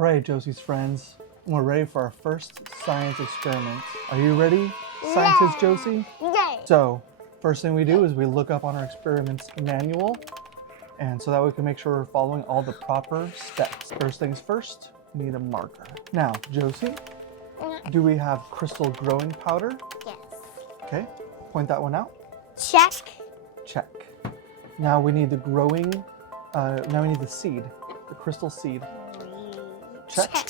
right, Josie's friends, we're ready for our first science experiment. Are you ready, scientist Josie? Yay! So, first thing we do is we look up on our experiments manual, and so that we can make sure we're following all the proper steps. First things first, we need a marker. Now, Josie, do we have crystal growing powder? Yes. Okay, point that one out. Check. Check. Now we need the growing, now we need the seed, the crystal seed. Check.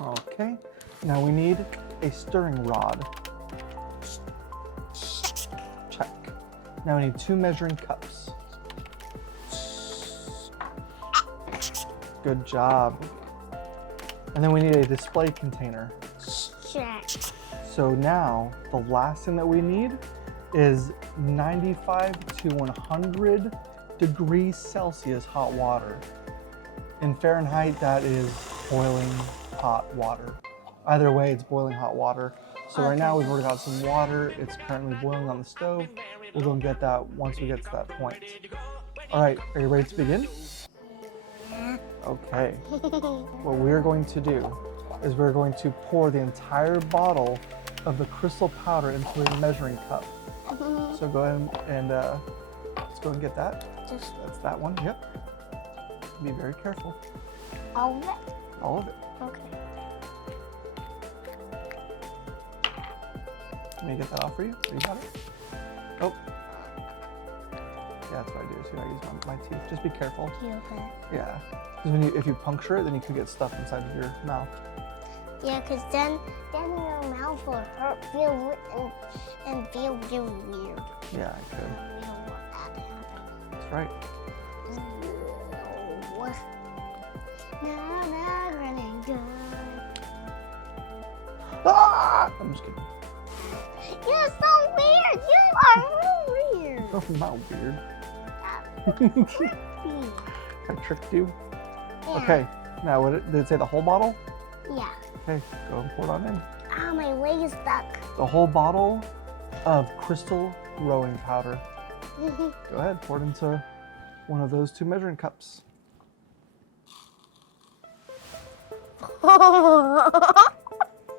Okay, now we need a stirring rod. Check. Now we need 2 measuring cups. Good job. And then we need a display container. Check. So now the last thing that we need is 95 to 100 degrees Celsius hot water. In Fahrenheit, that is boiling hot water. Either way, it's boiling hot water. So right now we've already got some water. It's currently boiling on the stove. We'll go and get that once we get to that point. All right, are you ready to begin? Okay. What we're going to do is we're going to pour the entire bottle of the crystal powder into a measuring cup. So go ahead and let's go and get that. That's that one, yep. Be very careful. All of it? All of it. Okay. Let me get that off for you. So you got it? Oh. Yeah, that's what I do. So I use my teeth. Just be careful. Okay. Yeah. Because if you puncture it, then you could get stuff inside of your mouth. Yeah, because then your mouth will hurt and feel really weird. Yeah, I could. We don't want that to happen. That's right. No, not running good. Ah! I'm just kidding. You're so weird. You are really weird. Oh, I'm not weird. Creepy. I tricked you. Yeah. Okay. Now, did it say the whole bottle? Yeah. Okay, go and pour it on in. Ah, my leg is stuck. The whole bottle of crystal growing powder. Go ahead, pour it into one of those 2 measuring cups.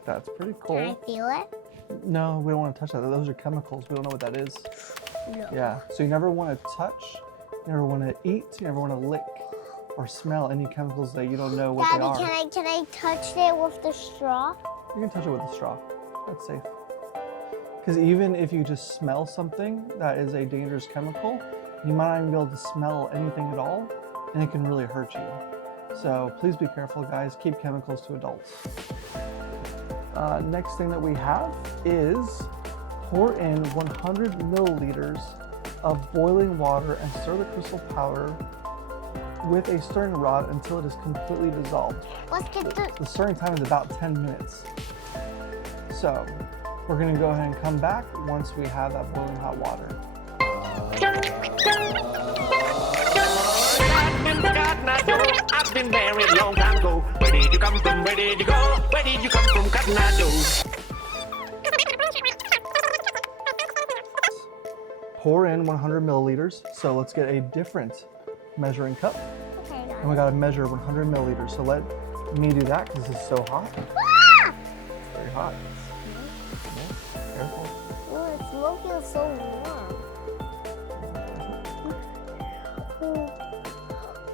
That's pretty cool. Can I feel it? No, we don't want to touch that. Those are chemicals. We don't know what that is. No. Yeah, so you never want to touch, you never want to eat, you never want to lick or smell any chemicals that you don't know what Daddy, they are. can I touch it with the straw? You can touch it with a straw. That's safe. Because even if you just smell something that is a dangerous chemical, you might not even be able to smell anything at all, and it can really hurt you. So please be careful, guys. Keep chemicals to adults. Next thing that we have is pour in 100 milliliters of boiling water and stir the crystal powder with a stirring rod until it is completely dissolved. Let's get The stirring time is about 10 minutes. So we're going to go ahead and come back once we have that boiling hot water. I've been married a long time ago. Where did you come from? Where did you go? Where did you come from, Cottonado? Pour in 100 milliliters. So let's get a different measuring cup. Okay, And we got to measure 100 milliliters. So let me do that because this is so hot. Ah! Very hot. Yeah, careful. Oh, it's smoking so warm.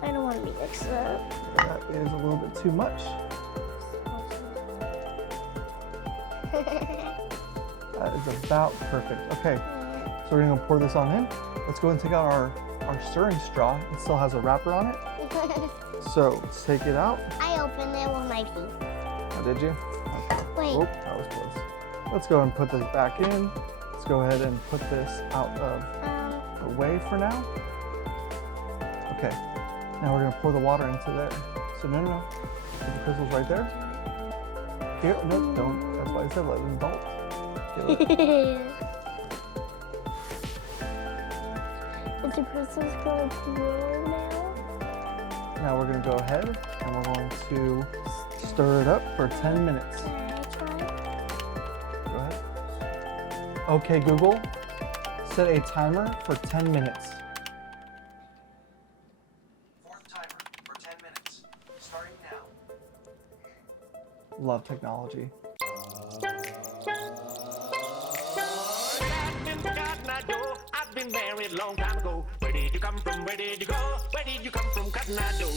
I don't want to mix it up. That is a little bit too much. That is about perfect. Okay, so we're gonna pour this on in. Let's go and take out our stirring straw. It still has a wrapper on it. So let's take it out. I opened it with my teeth. Oh, did you? Okay. Wait. Oh, that was close. Let's go and put this back in. Let's go ahead and put this out of the way for now. Okay, now we're gonna pour the water into there. So no. Put the crystals right there. Here, no, don't. That's why I said let them adult. Is the crystals going to grow now? Now we're gonna go ahead and we're going to stir it up for 10 minutes. Can I try? Go ahead. Okay, Google, set a timer for 10 minutes. Fourth timer for 10 minutes, starting now. Love technology. I've been married long time ago. Where did you come from? Where did you go? Where did you come from, Cotton Eye Joe?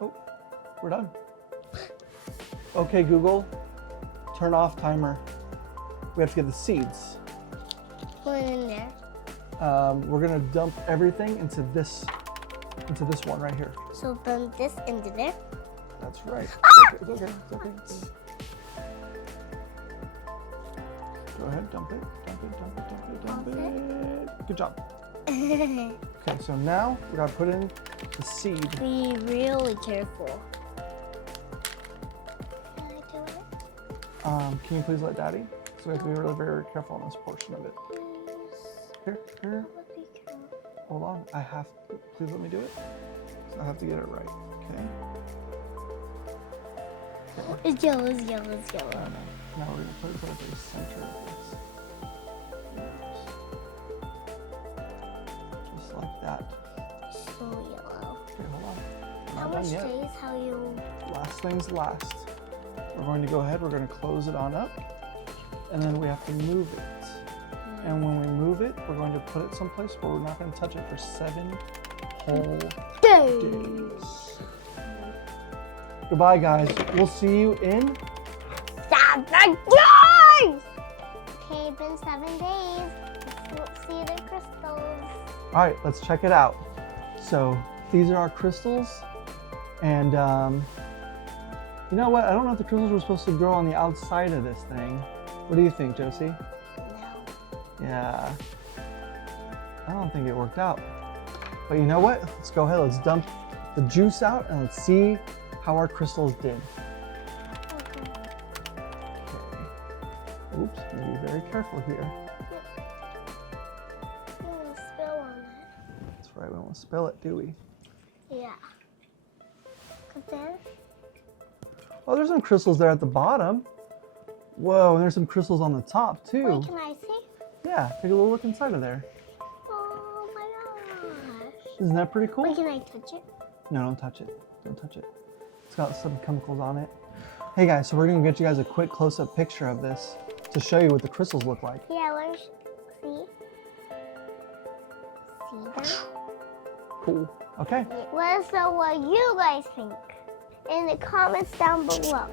Oh, we're done. Okay, Google, turn off timer. We have to get the seeds. Put it in there. We're gonna dump everything into this one right here. So then this into there. That's right. It's okay. It's okay. Go ahead, dump it. Dump it. Good job. Okay, so now we gotta put in the seed. Be really careful. Can I do it? Can you please let Daddy? So we have to be really very careful on this portion of it. Here. Be careful. Hold on. Please let me do it. So I have to get it right. Okay. It's yellow, it's yellow, it's yellow. Now we're gonna put it at the center of this. Just like that. So yellow. Okay, hold on. We're How not much done yet. days? How you? Last things last. We're going to go ahead, we're going to close it on up, and then we have to move it. And when we move it, we're going to put it someplace where we're not going to touch it for 7 whole days. Goodbye, guys. We'll see you in 7 days! Okay, been 7 days. Let's see the crystals. All right, let's check it out. So these are our crystals, and you know what? I don't know if the crystals were supposed to grow on the outside of this thing. What do you think, Josie? No. Yeah, I don't think it worked out. But you know what? Let's go ahead, let's dump the juice out and let's see how our crystals did. Okay. Okay. Oops, be very careful here. You want to spill on it. That's right, we don't want to spill it, do we? Yeah. Cause then. Oh, there's some crystals there at the bottom. Whoa, and there's some crystals on the top too. Wait, can I see? Yeah, take a little look inside of there. Oh my gosh. Isn't that pretty cool? Wait, can I touch it? No, don't touch it. Don't touch it. It's got some chemicals on it. Hey guys, so we're gonna get you guys a quick close-up picture of this to show you what the crystals look like. Yeah, let's see. See them? Cool. Okay. Let us know what you guys think in the comments down below.